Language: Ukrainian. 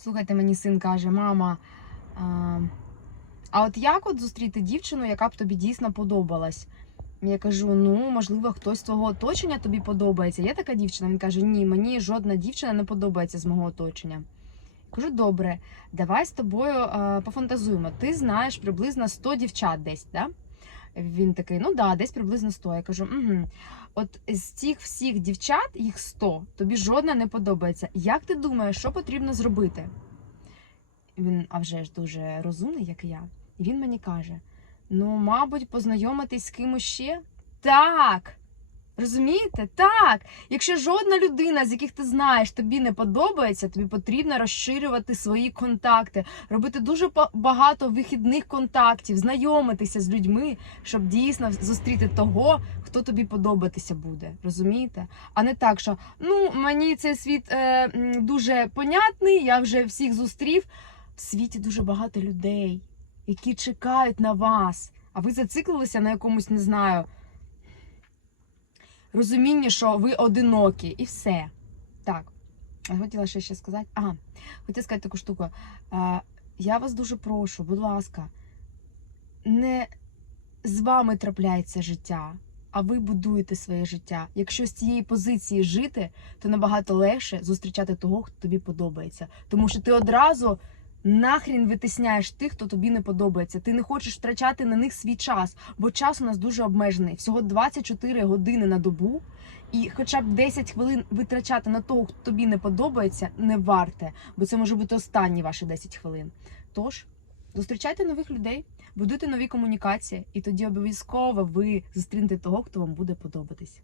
Слухайте, мені син каже, мама. А, от як от зустріти дівчину, яка б тобі дійсно подобалась? Я кажу: ну, можливо, хтось з твого оточення тобі подобається. Є така дівчина? Він каже: Ні, мені жодна дівчина не подобається з мого оточення. Кажу, добре, давай з тобою пофантазуємо. Ти знаєш приблизно 100 дівчат десь, да? Він такий, ну да, десь приблизно 100. Я кажу, угу. От з цих всіх дівчат, їх 100, тобі жодна не подобається. Як ти думаєш, що потрібно зробити? Він, а вже ж дуже розумний, як і я. І він мені каже: ну, мабуть, познайомитись з кимось ще? Так. Розумієте? Так. Якщо жодна людина, з яких ти знаєш, тобі не подобається, тобі потрібно розширювати свої контакти, робити дуже багато вихідних контактів, знайомитися з людьми, щоб дійсно зустріти того, хто тобі подобатися буде. Розумієте? А не так, що ну мені цей світ е, дуже понятний, я вже всіх зустрів. В світі дуже багато людей, які чекають на вас. А ви зациклилися на якомусь, не знаю, розумінні, що ви одинокі, і все. Так. Хотіла ще ще сказати. Ага, хотіла сказати таку штуку. А, я вас дуже прошу, будь ласка, не з вами трапляється життя, а ви будуєте своє життя. Якщо з цієї позиції жити, то набагато легше зустрічати того, хто тобі подобається. Тому що ти одразу нахрін витисняєш тих, хто тобі не подобається. Ти не хочеш втрачати на них свій час, бо час у нас дуже обмежений. Всього 24 години на добу. І хоча б 10 хвилин витрачати на того, хто тобі не подобається, не варте, бо це може бути останні ваші 10 хвилин. Тож зустрічайте нових людей, будуйте нові комунікації, і тоді обов'язково ви зустрінете того, хто вам буде подобатись.